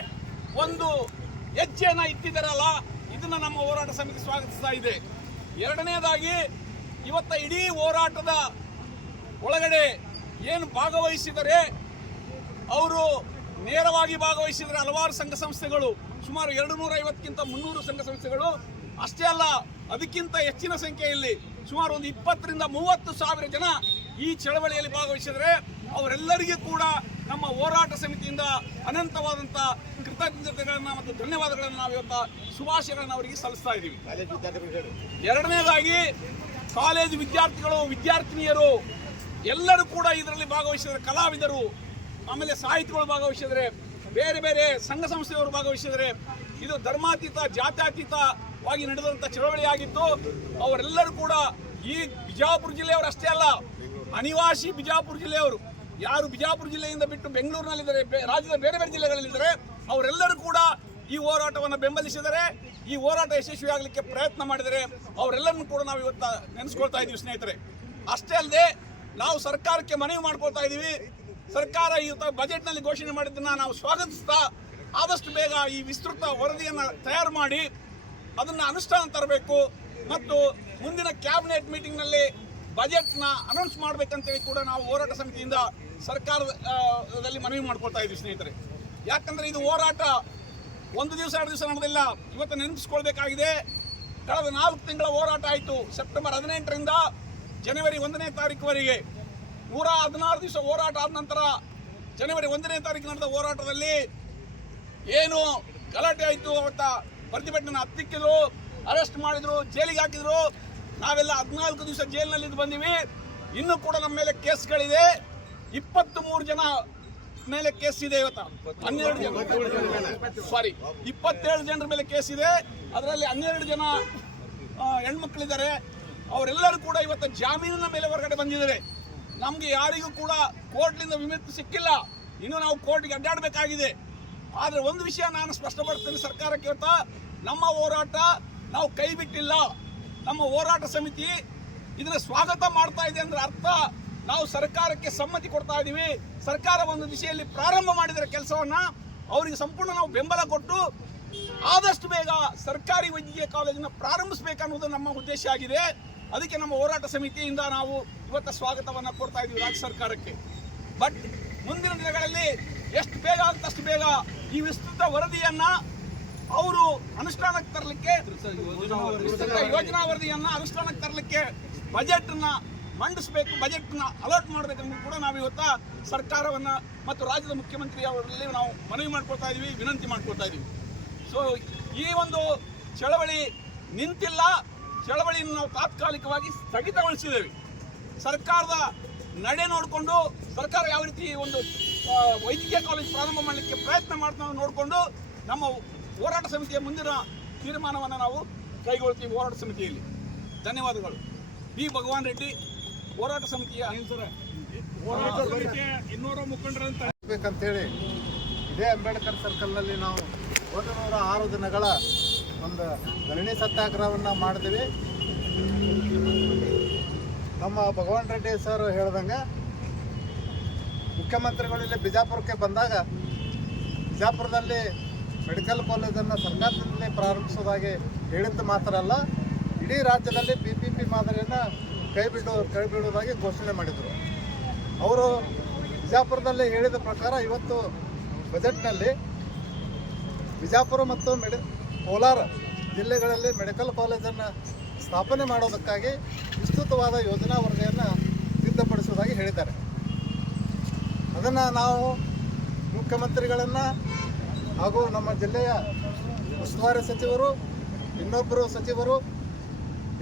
ಒಂದು ಹೆಜ್ಜೆಯನ್ನ ಇಟ್ಟಿದ್ದಾರಲ್ಲ, ಇದನ್ನ ನಮ್ಮ ಹೋರಾಟ ಸಮಿತಿ ಸ್ವಾಗತಿಸ್ತಾ ಇದೆ. ಎರಡನೇದಾಗಿ ಇವತ್ತ ಇಡೀ ಹೋರಾಟದ ಒಳಗಡೆ ಏನು ಭಾಗವಹಿಸಿದರೆ ಅವರು ನೇರವಾಗಿ ಭಾಗವಹಿಸಿದರೆ ಹಲವಾರು ಸಂಘ ಸಂಸ್ಥೆಗಳು, ಸುಮಾರು 250ಕ್ಕಿಂತ 300 ಸಂಘ ಸಂಸ್ಥೆಗಳು. ಅಷ್ಟೇ ಅಲ್ಲ, ಅದಕ್ಕಿಂತ ಹೆಚ್ಚಿನ ಸಂಖ್ಯೆಯಲ್ಲಿ ಸುಮಾರು ಒಂದು 20 ರಿಂದ 30 ಸಾವಿರ ಜನ ಈ ಚಳವಳಿಯಲ್ಲಿ ಭಾಗವಹಿಸಿದರೆ ಅವರೆಲ್ಲರಿಗೂ ಕೂಡ ನಮ್ಮ ಹೋರಾಟ ಸಮಿತಿಯಿಂದ ಅನಂತವಾದಂಥ ಕೃತಜ್ಞತೆಗಳನ್ನು ಮತ್ತು ಧನ್ಯವಾದಗಳನ್ನು ನಾವು ಇವತ್ತು ಶುಭಾಶಯಗಳನ್ನು ಅವರಿಗೆ ಸಲ್ಲಿಸ್ತಾ ಇದ್ದೀವಿ. ಎರಡನೇದಾಗಿ ಕಾಲೇಜು ವಿದ್ಯಾರ್ಥಿಗಳು, ವಿದ್ಯಾರ್ಥಿನಿಯರು ಎಲ್ಲರೂ ಕೂಡ ಇದರಲ್ಲಿ ಭಾಗವಹಿಸಿದರೆ, ಕಲಾವಿದರು, ಆಮೇಲೆ ಸಾಹಿತಿಗಳು ಭಾಗವಹಿಸಿದರೆ, ಬೇರೆ ಬೇರೆ ಸಂಘ ಸಂಸ್ಥೆಯವರು ಭಾಗವಹಿಸಿದರೆ, ಇದು ಧರ್ಮಾತೀತ ಜಾತ್ಯತೀತವಾಗಿ ನಡೆದಂಥ ಚಳವಳಿಯಾಗಿದ್ದು ಅವರೆಲ್ಲರೂ ಕೂಡ ಈ ಬಿಜಾಪುರ ಜಿಲ್ಲೆಯವರು ಅಷ್ಟೇ ಅಲ್ಲ, ಅನಿವಾಸಿ ಬಿಜಾಪುರ ಜಿಲ್ಲೆಯವರು ಯಾರು ಬಿಜಾಪುರ ಜಿಲ್ಲೆಯಿಂದ ಬಿಟ್ಟು ಬೆಂಗಳೂರಿನಲ್ಲಿದ್ದಾರೆ, ರಾಜ್ಯದ ಬೇರೆ ಬೇರೆ ಜಿಲ್ಲೆಗಳಲ್ಲಿದ್ದಾರೆ, ಅವರೆಲ್ಲರೂ ಕೂಡ ಈ ಹೋರಾಟವನ್ನು ಬೆಂಬಲಿಸಿದರೆ, ಈ ಹೋರಾಟ ಯಶಸ್ವಿಯಾಗಲಿಕ್ಕೆ ಪ್ರಯತ್ನ ಮಾಡಿದರೆ ಅವರೆಲ್ಲರನ್ನು ಕೂಡ ನಾವು ಇವತ್ತು ನೆನೆಸ್ಕೊಳ್ತಾ ಇದ್ದೀವಿ ಸ್ನೇಹಿತರೆ. ಅಷ್ಟೇ ಅಲ್ಲದೆ ನಾವು ಸರ್ಕಾರಕ್ಕೆ ಮನವಿ ಮಾಡ್ಕೊಳ್ತಾ ಇದ್ದೀವಿ. ಸರ್ಕಾರ ಇವತ್ತು ಬಜೆಟ್ನಲ್ಲಿ ಘೋಷಣೆ ಮಾಡಿದ್ದನ್ನು ನಾವು ಸ್ವಾಗತಿಸ್ತಾ ಆದಷ್ಟು ಬೇಗ ಈ ವಿಸ್ತೃತ ವರದಿಯನ್ನು ತಯಾರು ಮಾಡಿ ಅದನ್ನು ಅನುಷ್ಠಾನ ತರಬೇಕು. ಮತ್ತು ಮುಂದಿನ ಕ್ಯಾಬಿನೆಟ್ ಮೀಟಿಂಗ್ನಲ್ಲಿ ಬಜೆಟ್ನ ಅನೌನ್ಸ್ ಮಾಡಬೇಕಂತೇಳಿ ಕೂಡ ನಾವು ಹೋರಾಟ ಸಮಿತಿಯಿಂದ ಸರ್ಕಾರದಲ್ಲಿ ಮನವಿ ಮಾಡ್ಕೊಳ್ತಾ ಇದ್ದೀವಿ ಸ್ನೇಹಿತರೆ. ಯಾಕಂದರೆ ಇದು ಹೋರಾಟ ಒಂದು ದಿವಸ 2 ದಿವಸ ನಡೆದಿಲ್ಲ. ಇವತ್ತು ನೆನಪಿಸ್ಕೊಳ್ಬೇಕಾಗಿದೆ, ಕಳೆದ 4 ತಿಂಗಳ ಹೋರಾಟ ಆಯಿತು. ಸೆಪ್ಟೆಂಬರ್ 18ರಿಂದ ಜನವರಿ 1ನೇ ತಾರೀಕುವರೆಗೆ 116 ದಿವಸ ಹೋರಾಟ ಆದ ನಂತರ ಜನವರಿ 1ನೇ ತಾರೀಕು ನಡೆದ ಹೋರಾಟದಲ್ಲಿ ಏನು ಗಲಾಟೆ ಆಯಿತು. ಅವತ್ತ ಪ್ರತಿಭಟನೆ ಹತ್ತಿಕ್ಕಿದ್ರು, ಅರೆಸ್ಟ್ ಮಾಡಿದ್ರು, ಜೈಲಿಗೆ ಹಾಕಿದ್ರು. ನಾವೆಲ್ಲ 14 ದಿವಸ ಜೈಲಿನಲ್ಲಿ ಬಂದಿವಿ. ಇನ್ನೂ ಕೂಡ ನಮ್ಮ ಮೇಲೆ ಕೇಸ್ಗಳಿದೆ. 23 ಜನ ಮೇಲೆ ಕೇಸ್ ಇದೆ. ಇವತ್ತು 27 ಜನರ ಮೇಲೆ ಕೇಸ್ ಇದೆ. ಅದರಲ್ಲಿ 12 ಜನ ಹೆಣ್ಮಕ್ಳಿದ್ದಾರೆ. ಅವರೆಲ್ಲರೂ ಕೂಡ ಇವತ್ತು ಜಾಮೀನಿನ ಮೇಲೆ ಹೊರಗಡೆ ಬಂದಿದ್ದಾರೆ. ನಮಗೆ ಯಾರಿಗೂ ಕೂಡ ಕೋರ್ಟ್ನಿಂದ ವಿಮುಕ್ತಿ ಸಿಕ್ಕಿಲ್ಲ. ಇನ್ನು ನಾವು ಕೋರ್ಟ್ಗೆ ಅಡ್ಡಾಡಬೇಕಾಗಿದೆ. ಆದರೆ ಒಂದು ವಿಷಯ ನಾನು ಸ್ಪಷ್ಟಪಡ್ತೇನೆ ಸರ್ಕಾರಕ್ಕೆ, ಇವತ್ತು ನಮ್ಮ ಹೋರಾಟ ನಾವು ಕೈ ಬಿಟ್ಟಿಲ್ಲ. ನಮ್ಮ ಹೋರಾಟ ಸಮಿತಿ ಇದನ್ನ ಸ್ವಾಗತ ಮಾಡ್ತಾ ಇದೆ ಅಂದ್ರೆ ಅರ್ಥ ನಾವು ಸರ್ಕಾರಕ್ಕೆ ಸಮ್ಮತಿ ಕೊಡ್ತಾ ಇದ್ದೀವಿ. ಸರ್ಕಾರ ಒಂದು ದಿಶೆಯಲ್ಲಿ ಪ್ರಾರಂಭ ಮಾಡಿದರೆ ಕೆಲಸವನ್ನ ಅವರಿಗೆ ಸಂಪೂರ್ಣ ನಾವು ಬೆಂಬಲ ಕೊಟ್ಟು ಆದಷ್ಟು ಬೇಗ ಸರ್ಕಾರಿ ವೈದ್ಯಕೀಯ ಕಾಲೇಜನ್ನು ಪ್ರಾರಂಭಿಸಬೇಕನ್ನೋದು ನಮ್ಮ ಉದ್ದೇಶ ಆಗಿದೆ. ಅದಕ್ಕೆ ನಮ್ಮ ಹೋರಾಟ ಸಮಿತಿಯಿಂದ ನಾವು ಇವತ್ತು ಸ್ವಾಗತವನ್ನು ಕೊಡ್ತಾ ಇದ್ದೀವಿ ರಾಜ್ಯ ಸರ್ಕಾರಕ್ಕೆ. ಬಟ್ ಮುಂದಿನ ದಿನಗಳಲ್ಲಿ ಎಷ್ಟು ಬೇಗ ಅಂತಷ್ಟು ಬೇಗ ಈ ವಿಸ್ತೃತ ವರದಿಯನ್ನ ಅವರು ಅನುಷ್ಠಾನಕ್ಕೆ ತರಲಿಕ್ಕೆ, ಯೋಜನಾ ವರದಿಯನ್ನ ಅನುಷ್ಠಾನಕ್ಕೆ ತರಲಿಕ್ಕೆ ಬಜೆಟ್ನ ಮಂಡಿಸಬೇಕು, ಬಜೆಟ್ನ ಅಲಾಟ್ ಮಾಡಬೇಕಂತ ಕೂಡ ನಾವು ಇವತ್ತು ಸರ್ಕಾರವನ್ನ ಮತ್ತು ರಾಜ್ಯದ ಮುಖ್ಯಮಂತ್ರಿ ಅವರಲ್ಲಿ ನಾವು ಮನವಿ ಮಾಡ್ಕೊಳ್ತಾ ಇದ್ದೀವಿ, ವಿನಂತಿ ಮಾಡ್ಕೊಳ್ತಾ ಇದ್ದೀವಿ. ಸೊ ಈ ಒಂದು ಚಳವಳಿ ನಿಂತಿಲ್ಲ. ಚಳವಳಿಯನ್ನು ನಾವು ತಾತ್ಕಾಲಿಕವಾಗಿ ಸ್ಥಗಿತಗೊಳಿಸಿದ್ದೇವೆ. ಸರ್ಕಾರದ ನಡೆ ನೋಡಿಕೊಂಡು ಸರ್ಕಾರ ಯಾವ ರೀತಿ ಒಂದು ವೈದ್ಯಕೀಯ ಕಾಲೇಜ್ ಪ್ರಾರಂಭ ಮಾಡಲಿಕ್ಕೆ ಪ್ರಯತ್ನ ಮಾಡ್ತಾ ನೋಡಿಕೊಂಡು ನಮ್ಮ ಹೋರಾಟ ಸಮಿತಿಯ ಮುಂದಿನ ತೀರ್ಮಾನವನ್ನು ನಾವು ಕೈಗೊಳ್ತೀವಿ ಹೋರಾಟ ಸಮಿತಿಯಲ್ಲಿ. ಧನ್ಯವಾದಗಳು. ಬಿ ಭಗವಾನ್ ರೆಡ್ಡಿ, ಹೋರಾಟ ಸಮಿತಿಯ ಹೋರಾಟ ಸಮಿತಿಯ ಇನ್ನೂರ ಮುಖಂಡರಂತ ಬೇಕಂತೇಳಿ ಇದೇ ಅಂಬೇಡ್ಕರ್ ಸರ್ಕಲ್ನಲ್ಲಿ ನಾವು 106 ದಿನಗಳ ಒಂದು ಧರಣಿ ಸತ್ಯಾಗ್ರಹವನ್ನು ಮಾಡಿದ್ವಿ. ನಮ್ಮ ಭಗವಾನ್ ರೆಡ್ಡಿ ಸರ್ ಹೇಳ್ದಂಗೆ ಮುಖ್ಯಮಂತ್ರಿಗಳಲ್ಲಿ ಬಿಜಾಪುರಕ್ಕೆ ಬಂದಾಗ ಬಿಜಾಪುರದಲ್ಲಿ ಮೆಡಿಕಲ್ ಕಾಲೇಜನ್ನು ಸರ್ಕಾರದಿಂದಲೇ ಪ್ರಾರಂಭಿಸೋದಾಗಿ ಹೇಳಿದ್ದು ಮಾತ್ರ ಅಲ್ಲ, ಇಡೀ ರಾಜ್ಯದಲ್ಲಿ PPP ಮಾದರಿಯನ್ನು ಕೈ ಬಿಡುವುದಾಗಿ ಘೋಷಣೆ ಮಾಡಿದರು. ಅವರು ಬಿಜಾಪುರದಲ್ಲಿ ಹೇಳಿದ ಪ್ರಕಾರ ಇವತ್ತು ಬಜೆಟ್ನಲ್ಲಿ ಬಿಜಾಪುರ ಮತ್ತು ಕೋಲಾರ ಜಿಲ್ಲೆಗಳಲ್ಲಿ ಮೆಡಿಕಲ್ ಕಾಲೇಜನ್ನು ಸ್ಥಾಪನೆ ಮಾಡೋದಕ್ಕಾಗಿ ವಿಸ್ತೃತವಾದ ಯೋಜನಾ ವರದಿಯನ್ನು ಸಿದ್ಧಪಡಿಸುವುದಾಗಿ ಹೇಳಿದ್ದಾರೆ. ಅದನ್ನು ನಾವು ಮುಖ್ಯಮಂತ್ರಿಗಳನ್ನು ಹಾಗೂ ನಮ್ಮ ಜಿಲ್ಲೆಯ ಉಸ್ತುವಾರಿ ಸಚಿವರು, ಇನ್ನೊಬ್ಬರು ಸಚಿವರು,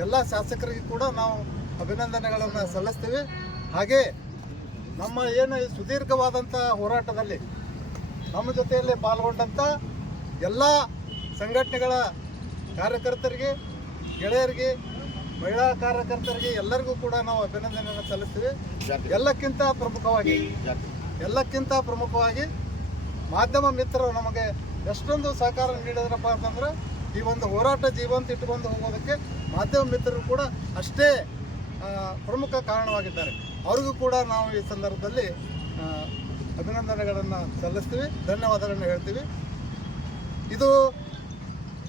ಎಲ್ಲ ಶಾಸಕರಿಗೆ ಕೂಡ ನಾವು ಅಭಿನಂದನೆಗಳನ್ನು ಸಲ್ಲಿಸ್ತೀವಿ. ಹಾಗೆ ನಮ್ಮ ಏನು ಈ ಸುದೀರ್ಘವಾದಂಥ ಹೋರಾಟದಲ್ಲಿ ನಮ್ಮ ಜೊತೆಯಲ್ಲಿ ಪಾಲ್ಗೊಂಡಂಥ ಎಲ್ಲ ಸಂಘಟನೆಗಳ ಕಾರ್ಯಕರ್ತರಿಗೆ, ಗೆಳೆಯರಿಗೆ, ಮಹಿಳಾ ಕಾರ್ಯಕರ್ತರಿಗೆ ಎಲ್ಲರಿಗೂ ಕೂಡ ನಾವು ಅಭಿನಂದನೆಯನ್ನು ಸಲ್ಲಿಸ್ತೀವಿ. ಎಲ್ಲಕ್ಕಿಂತ ಪ್ರಮುಖವಾಗಿ ಮಾಧ್ಯಮ ಮಿತ್ರರು ನಮಗೆ ಎಷ್ಟೊಂದು ಸಹಕಾರ ನೀಡಿದ್ರಪ್ಪ ಅಂತಂದ್ರೆ ಈ ಒಂದು ಹೋರಾಟ ಜೀವಂತ ಇಟ್ಟುಕೊಂಡು ಹೋಗೋದಕ್ಕೆ ಮಾಧ್ಯಮ ಮಿತ್ರರು ಕೂಡ ಅಷ್ಟೇ ಪ್ರಮುಖ ಕಾರಣವಾಗಿದ್ದಾರೆ. ಅವ್ರಿಗೂ ಕೂಡ ನಾವು ಈ ಸಂದರ್ಭದಲ್ಲಿ ಅಭಿನಂದನೆಗಳನ್ನು ಸಲ್ಲಿಸ್ತೀವಿ, ಧನ್ಯವಾದಗಳನ್ನು ಹೇಳ್ತೀವಿ. ಇದು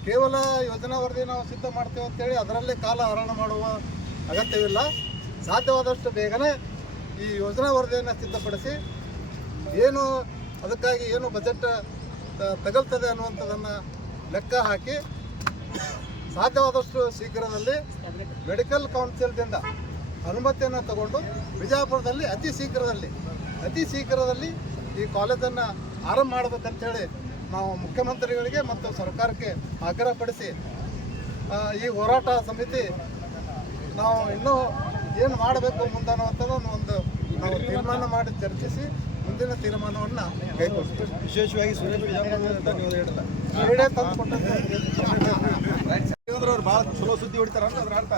ಕೇವಲ ಯೋಜನಾ ವರದಿ ನಾವು ಸಿದ್ಧ ಮಾಡ್ತೇವೆ ಅಂತೇಳಿ ಅದರಲ್ಲೇ ಕಾಲ ಹರಣ ಮಾಡುವ ಅಗತ್ಯವಿಲ್ಲ. ಸಾಧ್ಯವಾದಷ್ಟು ಬೇಗನೆ ಈ ಯೋಜನಾ ವರದಿಯನ್ನು ಸಿದ್ಧಪಡಿಸಿ ಅದಕ್ಕಾಗಿ ಏನು ಬಜೆಟ್ ತಗಲ್ತದೆ ಅನ್ನುವಂಥದ್ದನ್ನು ಲೆಕ್ಕ ಹಾಕಿ ಸಾಧ್ಯವಾದಷ್ಟು ಶೀಘ್ರದಲ್ಲಿ ಮೆಡಿಕಲ್ ಕೌನ್ಸಿಲ್ದಿಂದ ಅನುಮತಿಯನ್ನು ತಗೊಂಡು ಬಿಜಾಪುರದಲ್ಲಿ ಅತಿ ಶೀಘ್ರದಲ್ಲಿ ಈ ಕಾಲೇಜನ್ನು ಆರಂಭ ಮಾಡಬೇಕಂತೇಳಿ ನಾವು ಮುಖ್ಯಮಂತ್ರಿಗಳಿಗೆ ಮತ್ತು ಸರ್ಕಾರಕ್ಕೆ ಆಗ್ರಹಪಡಿಸಿ ಈ ಹೋರಾಟ ಸಮಿತಿ ನಾವು ಇನ್ನೂ ಏನು ಮಾಡಬೇಕು ಮುಂದನ್ನುವಂಥದ್ದು ಒಂದು ನಾವು ತೀರ್ಮಾನ ಮಾಡಿ ಚರ್ಚಿಸಿ ಮುಂದಿನ ತೀರ್ಮಾನವನ್ನು ಕೈಗೊಳ್ತೀವಿ. ವಿಶೇಷವಾಗಿ ಭಾಳ ಚಲೋ ಸುದ್ದಿ ಹೊಡಿತಾರ ಅಂತ ಅದ್ರ ಅರ್ಥ.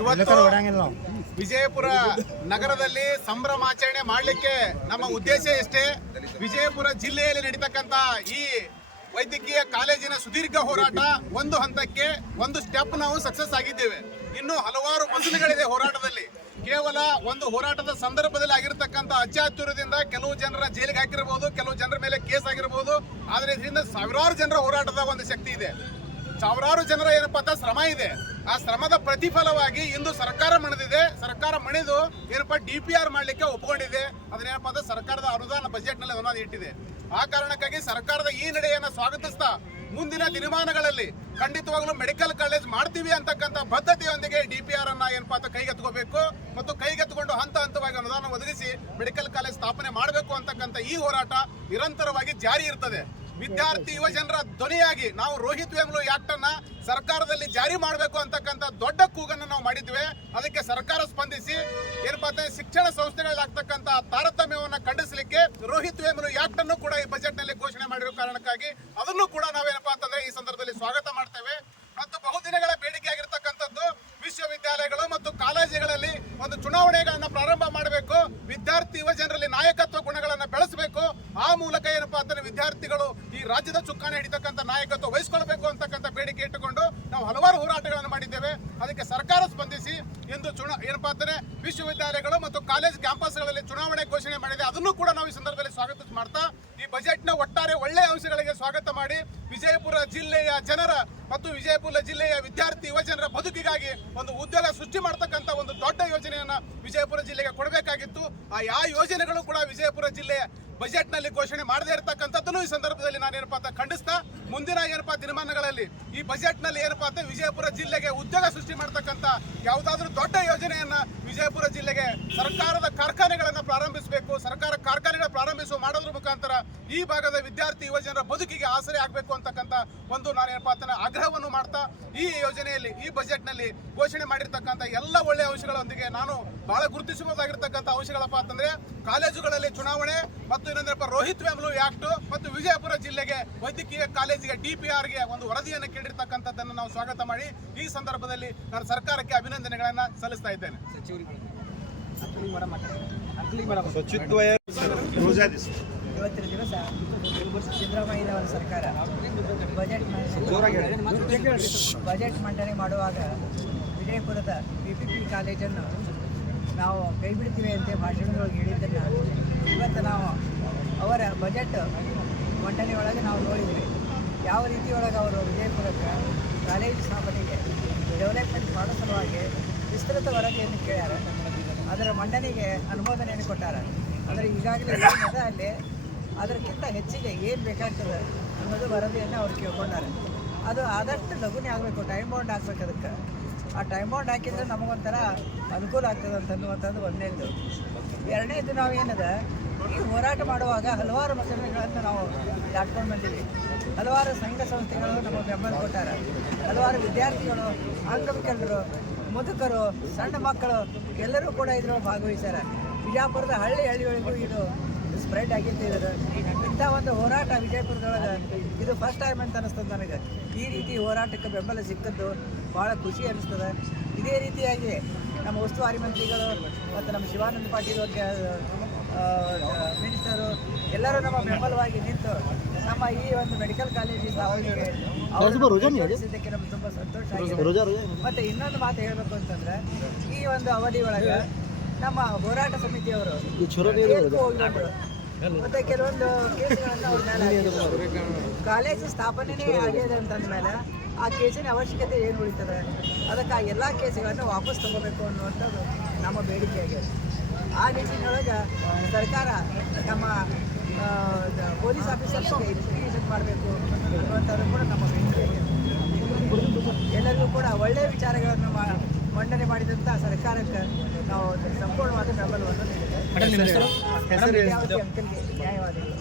ಇವತ್ತು ವಿಜಯಪುರ ನಗರದಲ್ಲಿ ಸಂಭ್ರಮಾಚರಣೆ ಮಾಡಲಿಕ್ಕೆ ನಮ್ಮ ಉದ್ದೇಶ ಎಷ್ಟೇ, ವಿಜಯಪುರ ಜಿಲ್ಲೆಯಲ್ಲಿ ನಡೀತಕ್ಕಂಥ ಈ ವೈದ್ಯಕೀಯ ಕಾಲೇಜಿನ ಸುದೀರ್ಘ ಹೋರಾಟ ಒಂದು ಹಂತಕ್ಕೆ ಒಂದು ಸ್ಟೆಪ್ ನಾವು ಸಕ್ಸಸ್ ಆಗಿದ್ದೇವೆ. ಇನ್ನು ಹಲವಾರು ಮಸೂದೆಗಳಿದೆ ಹೋರಾಟದಲ್ಲಿ. ಕೇವಲ ಒಂದು ಹೋರಾಟದ ಸಂದರ್ಭದಲ್ಲಿ ಆಗಿರತಕ್ಕಂಥ ಅಚಾತುರ್ಯದಿಂದ ಕೆಲವು ಜನರ ಜೈಲಿಗೆ ಹಾಕಿರಬಹುದು, ಕೆಲವು ಜನರ ಮೇಲೆ ಕೇಸ್ ಆಗಿರಬಹುದು. ಆದರೆ ಇದರಿಂದ ಸಾವಿರಾರು ಜನರ ಹೋರಾಟದ ಒಂದು ಶಕ್ತಿ ಇದೆ. ಸಾವಿರಾರು ಜನರ ಏನಪ್ಪ ಅಂತ ಶ್ರಮ ಇದೆ. ಆ ಶ್ರಮದ ಪ್ರತಿಫಲವಾಗಿ ಇಂದು ಸರ್ಕಾರ ಮಣಿದಿದೆ. ಸರ್ಕಾರ ಮಣಿದು ಏನಪ್ಪ DPR ಮಾಡಲಿಕ್ಕೆ ಒಪ್ಪಿಕೊಂಡಿದೆ. ಅದನ್ನೇನಪ್ಪ ಅಂತ ಸರ್ಕಾರದ ಅನುದಾನ ಬಜೆಟ್ನಲ್ಲಿ ಅನುದಾನ ಇಟ್ಟಿದೆ. ಆ ಕಾರಣಕ್ಕಾಗಿ ಸರ್ಕಾರದ ಈ ನಡೆಯನ್ನು ಸ್ವಾಗತಿಸ್ತಾ ಮುಂದಿನ ದಿನಮಾನಗಳಲ್ಲಿ ಖಂಡಿತವಾಗ್ಲೂ ಮೆಡಿಕಲ್ ಕಾಲೇಜ್ ಮಾಡ್ತೀವಿ ಅಂತಕ್ಕಂಥ ಬದ್ಧತೆಯೊಂದಿಗೆ DPR ಅನ್ನ ಏನಪ್ಪಾ ಅಂತ ಕೈಗೆತ್ತಿಕೋಬೇಕು ಮತ್ತು ಕೈಗೆತ್ತಿಕೊಂಡು ಹಂತ ಹಂತವಾಗಿ ಅನುದಾನ ಒದಗಿಸಿ ಮೆಡಿಕಲ್ ಕಾಲೇಜ್ ಸ್ಥಾಪನೆ ಮಾಡಬೇಕು ಅಂತಕ್ಕಂಥ ಈ ಹೋರಾಟ ನಿರಂತರವಾಗಿ ಜಾರಿ ಇರ್ತದೆ. ವಿದ್ಯಾರ್ಥಿ ಯುವ ಜನರ ಧ್ವನಿಯಾಗಿ ನಾವು ರೋಹಿತ್ ವೇಮುಲು ಆಕ್ಟ್ ಅನ್ನ ಸರ್ಕಾರದಲ್ಲಿ ಜಾರಿ ಮಾಡಬೇಕು ಅಂತಕ್ಕಂಥ ದೊಡ್ಡ ಕೂಗನ್ನು ನಾವು ಮಾಡಿದ್ವಿ. ಅದಕ್ಕೆ ಸರ್ಕಾರ ಸ್ಪಂದಿಸಿ ಏನಪ್ಪಾ ಅಂತ ಶಿಕ್ಷಣ ಸಂಸ್ಥೆಗಳಾಗ್ತಕ್ಕಂಥ ತಾರತಮ್ಯವನ್ನು ಖಂಡಿಸಲಿಕ್ಕೆ ರೋಹಿತ್ ವೇಮುಲು ಆಕ್ಟ್ ಅನ್ನು ಕೂಡ ಈ ಬಜೆಟ್ ನಲ್ಲಿ ಘೋಷಣೆ ಮಾಡಿರೋ ಕಾರಣಕ್ಕಾಗಿ ಅದನ್ನು ಕೂಡ ನಾವೇನಪ್ಪಾ ಅಂತಂದ್ರೆ ಈ ಸಂದರ್ಭದಲ್ಲಿ ಸ್ವಾಗತ ಮಾಡ್ತೇವೆ. ಮತ್ತು ಬಹುದಿನಗಳ ಬೇಡಿಕೆ ಆಗಿರ್ತಕ್ಕಂಥದ್ದು ವಿಶ್ವವಿದ್ಯಾಲಯಗಳು ಮತ್ತು ಕಾಲೇಜುಗಳಲ್ಲಿ ಒಂದು ಚುನಾವಣೆಗಳನ್ನ ಪ್ರಾರಂಭ ಮಾಡಬೇಕು. ವಿದ್ಯಾರ್ಥಿ ಯುವ ಜನರಲ್ಲಿ ನಾಯಕತ್ವ ಗುಣಗಳನ್ನು ಬೆಳೆಸಬೇಕು. ಆ ಮೂಲಕ ಏನಪ್ಪಾ ಅಂತಂದ್ರೆ ವಿದ್ಯಾರ್ಥಿಗಳು ಈ ರಾಜ್ಯದ ಚುಕ್ಕಾಣಿ ಹಿಡಿತಕ್ಕಂಥ ನಾಯಕತ್ವ ವಹಿಸಿಕೊಳ್ಬೇಕು ಅಂತಕ್ಕಂಥ ಬೇಡಿಕೆ ಇಟ್ಟುಕೊಂಡು ನಾವು ಹಲವಾರು ಹೋರಾಟಗಳನ್ನು ಮಾಡಿದ್ದೇವೆ. ಅದಕ್ಕೆ ಸರ್ಕಾರ ಸ್ಪಂದಿಸಿ ಎಂದು ಏನಪ್ಪಾ ಅಂತಂದ್ರೆ ವಿಶ್ವವಿದ್ಯಾಲಯಗಳು ಮತ್ತು ಕಾಲೇಜ್ ಕ್ಯಾಂಪಸ್ಗಳಲ್ಲಿ ಚುನಾವಣೆ ಘೋಷಣೆ ಮಾಡಿದೆ. ಅದನ್ನು ಕೂಡ ನಾವು ಈ ಸಂದರ್ಭದಲ್ಲಿ ಸ್ವಾಗತ ಮಾಡ್ತಾ ಈ ಬಜೆಟ್ನ ಒಟ್ಟಾರೆ ಒಳ್ಳೆಯ ಅಂಶಗಳಿಗೆ ಸ್ವಾಗತ ಮಾಡಿ ವಿಜಯಪುರ ಜಿಲ್ಲೆಯ ಜನರ ಮತ್ತು ವಿಜಯಪುರ ಜಿಲ್ಲೆಯ ವಿದ್ಯಾರ್ಥಿ ಯುವ ಜನರ ಬದುಕಿಗಾಗಿ ಒಂದು ಉದ್ಯೋಗ ಸೃಷ್ಟಿ ಮಾಡತಕ್ಕಂಥ ಒಂದು ದೊಡ್ಡ ಯೋಜನೆಯನ್ನ ವಿಜಯಪುರ ಜಿಲ್ಲೆಗೆ ಕೊಡಬೇಕಾಗಿತ್ತು. ಆ ಯಾವ ಯೋಜನೆಗಳು ಕೂಡ ವಿಜಯಪುರ ಜಿಲ್ಲೆಯ ಬಜೆಟ್ ನಲ್ಲಿ ಘೋಷಣೆ ಮಾಡದೇ ಇರತಕ್ಕಂಥದ್ದನ್ನು ಈ ಸಂದರ್ಭದಲ್ಲಿ ನಾನು ಏನಪ್ಪಾ ಅಂತ ಖಂಡಿಸ್ತಾ ಮುಂದಿನ ಏನಪ್ಪಾ ದಿನಮಾನಗಳಲ್ಲಿ ಈ ಬಜೆಟ್ ನಲ್ಲಿ ಏನಪ್ಪಾ ಅಂತ ವಿಜಯಪುರ ಜಿಲ್ಲೆಗೆ ಉದ್ಯೋಗ ಸೃಷ್ಟಿ ಮಾಡತಕ್ಕಂಥ ಯಾವುದಾದ್ರೂ ದೊಡ್ಡ ಯೋಜನೆಯನ್ನ ವಿಜಯಪುರ ಜಿಲ್ಲೆಗೆ ಸರ್ಕಾರದ ಕಾರ್ಖಾನೆಗಳನ್ನ ಪ್ರಾರಂಭಿಸಬೇಕು. ಸರ್ಕಾರ ಕಾರ್ಖಾನೆಗಳ ಪ್ರಾರಂಭಿಸುವ ಮಾಡೋದ್ರ ಮುಖಾಂತರ ಈ ಭಾಗದ ವಿದ್ಯಾರ್ಥಿ ಯುವ ಜನರ ಬದುಕಿಗೆ ಆಸರೆ ಆಗಬೇಕು ಅಂತಕ್ಕಂಥ ಒಂದು ನಾನು ಏನಪ್ಪಾ ಅಂತ ಆಗ್ರಹವನ್ನು ಮಾಡ್ತಾ ಈ ಯೋಜನೆಯಲ್ಲಿ ಈ ಬಜೆಟ್ ನಲ್ಲಿ ಘೋಷಣೆ ಮಾಡಿರ್ತಕ್ಕಂಥ ಎಲ್ಲ ಒಳ್ಳೆಯ ಅಂಶಗಳೊಂದಿಗೆ ನಾನು ಬಹಳ ಗುರುತಿಸಬಹುದಾಗಿರ್ತಕ್ಕಂಥ ಅಂಶಗಳಪ್ಪ ಅಂತಂದ್ರೆ ಕಾಲೇಜುಗಳಲ್ಲಿ ಚುನಾವಣೆ ಮತ್ತು ಇನ್ನೊಂದಪ್ಪ ರೋಹಿತ್ ವೇಮುಲು ಆಕ್ಟ್ ಮತ್ತು ವಿಜಯಪುರ ಜಿಲ್ಲೆಗೆ ವೈದ್ಯಕೀಯ ಕಾಲೇಜಿಗೆ DPR ಗೆ ಒಂದು ವರದಿಯನ್ನು ಕೇಳಿರ್ತಕ್ಕಂಥದ್ದನ್ನು ನಾವು ಸ್ವಾಗತ ಮಾಡಿ ಈ ಸಂದರ್ಭದಲ್ಲಿ ನಾನು ಸರ್ಕಾರಕ್ಕೆ ಅಭಿನಂದನೆಗಳನ್ನ ಸಲ್ಲಿಸ್ತಾ ಇದ್ದೇನೆ. ಇವತ್ತಿನ ದಿವಸ ಸಿದ್ದರಾಮಯ್ಯನವರ ಸರ್ಕಾರ ಬಜೆಟ್ ಮಂಡನೆ ಮಾಡುವಾಗ ವಿಜಯಪುರದ PPP ಕಾಲೇಜನ್ನು ನಾವು ಕೈ ಬಿಡ್ತೀವಿ ಅಂತ ಭಾಷಣದೊಳಗೆ ಹೇಳಿದ್ದನ್ನು ಇವತ್ತು ನಾವು ಅವರ ಬಜೆಟ್ ಮಂಡನೆ ಒಳಗೆ ನಾವು ನೋಡಿದ್ವಿ. ಯಾವ ರೀತಿಯೊಳಗೆ ಅವರು ವಿಜಯಪುರಕ್ಕೆ ಕಾಲೇಜು ಸ್ಥಾಪನೆಗೆ ಡೆವಲಪ್ಮೆಂಟ್ ಮಾಡೋ ಸಲುವಾಗಿ ವಿಸ್ತೃತ ವರದಿಯನ್ನು ಕೇಳ್ಯಾರ. ಅದರ ಮಂಡನೆಗೆ ಅನುಮೋದನೆಯನ್ನು ಕೊಟ್ಟಾರ. ಆದರೆ ಈಗಾಗಲೇ ಏನಿದೆ ಅಲ್ಲಿ ಅದಕ್ಕಿಂತ ಹೆಚ್ಚಿಗೆ ಏನು ಬೇಕಾಗ್ತದೆ ಅನ್ನೋದು ವರದಿಯನ್ನು ಅವ್ರು ಕೇಳ್ಕೊಂಡಾರೆ. ಅದು ಆದಷ್ಟು ಲಘುನೇ ಆಗಬೇಕು, ಟೈಮ್ ಬೌಂಡ್ ಹಾಕ್ಬೇಕು. ಅದಕ್ಕೆ ಆ ಟೈಮ್ ಬೌಂಡ್ ಹಾಕಿದ್ರೆ ನಮಗೊಂಥರ ಅನುಕೂಲ ಆಗ್ತದೆ ಅಂತನ್ನುವಂಥದ್ದು ಒಂದನೇದು. ಎರಡನೇದು ನಾವೇನದ ಈ ಹೋರಾಟ ಮಾಡುವಾಗ ಹಲವಾರು ಮಸೂದೆಗಳನ್ನು ನಾವು ದಾಟ್ಕೊಂಡು ಬಂದಿದ್ದೀವಿ. ಹಲವಾರು ಸಂಘ ಸಂಸ್ಥೆಗಳು ನಮಗೆ ಬೆಂಬಲ ಕೊಟ್ಟಾರೆ. ಹಲವಾರು ವಿದ್ಯಾರ್ಥಿಗಳು, ಅಂಗವಿಕಲರು, ಮುದುಕರು, ಸಣ್ಣ ಮಕ್ಕಳು ಎಲ್ಲರೂ ಕೂಡ ಇದರೊಳಗೆ ಭಾಗವಹಿಸ್ಯಾರ. ಬಿಜಾಪುರದ ಹಳ್ಳಿಗಳಿಗೂ ಇದು ಸ್ಪ್ರೆಡ್ ಆಗಿದ್ದು. ಇಂಥ ಒಂದು ಹೋರಾಟ ವಿಜಯಪುರದೊಳಗೆ ಇದು ಫಸ್ಟ್ ಟೈಮ್ ಅಂತ ಅನಿಸ್ತದೆ ನನಗೆ. ಈ ರೀತಿ ಹೋರಾಟಕ್ಕೆ ಬೆಂಬಲ ಸಿಕ್ಕದ್ದು ಭಾಳ ಖುಷಿ ಅನ್ನಿಸ್ತದೆ. ಇದೇ ರೀತಿಯಾಗಿ ನಮ್ಮ ಉಸ್ತುವಾರಿ ಮಂತ್ರಿಗಳು ಮತ್ತು ನಮ್ಮ ಶಿವಾನಂದ ಪಾಟೀಲ್ ಮಿನಿಸ್ಟರು ಎಲ್ಲರೂ ನಮ್ಮ ಬೆಂಬಲವಾಗಿ ನಿಂತು ನಮ್ಮ ಈ ಒಂದು ಮೆಡಿಕಲ್ ಕಾಲೇಜ್ ಸ್ಥಾಪನೆಗೆ ಇದಕ್ಕೆ ನಮ್ಗೆ ತುಂಬ ಸಂತೋಷ ಆಗಿದೆ. ಮತ್ತು ಇನ್ನೊಂದು ಮಾತು ಹೇಳಬೇಕು ಅಂತಂದರೆ ಈ ಒಂದು ಅವಧಿ ಒಳಗೆ ನಮ್ಮ ಹೋರಾಟ ಸಮಿತಿಯವರು ಹೋಗಿದ್ರು ಮತ್ತು ಕೆಲವೊಂದು ಕೇಸುಗಳನ್ನು ಅವ್ರ ಮೇಲೆ ಕಾಲೇಜು ಸ್ಥಾಪನೆಯೇ ಆಗಿದೆ ಅಂತಂದಮೇಲೆ ಆ ಕೇಸಿನ ಅವಶ್ಯಕತೆ ಏನು ಉಳಿತದೆ, ಅದಕ್ಕೆ ಆ ಎಲ್ಲ ಕೇಸುಗಳನ್ನು ವಾಪಸ್ ತಗೋಬೇಕು ಅನ್ನುವಂಥದ್ದು ನಮ್ಮ ಬೇಡಿಕೆಯಾಗಿದೆ. ಆ ನಿಟ್ಟಿನೊಳಗೆ ಸರ್ಕಾರ ನಮ್ಮ ಪೊಲೀಸ್ ಆಫೀಸರ್ಸ್ಗೆ ಇನ್ವೆಸ್ಟಿಗೇಷನ್ ಮಾಡಬೇಕು ಅನ್ನುವಂಥದ್ದು ಕೂಡ ನಮ್ಮ ಬೇಡಿಕೆ. ಎಲ್ಲರಿಗೂ ಕೂಡ ಒಳ್ಳೆಯ ವಿಚಾರಗಳನ್ನು ಮಂಡನೆ ಮಾಡಿದಂಥ ಸರ್ಕಾರಕ್ಕೆ ನಾವು ಸಂಪೂರ್ಣವಾದ ಬೆಂಬಲವನ್ನು ನೀಡಿದ್ದೇವೆ. ನ್ಯಾಯವಾದಿಗಳು.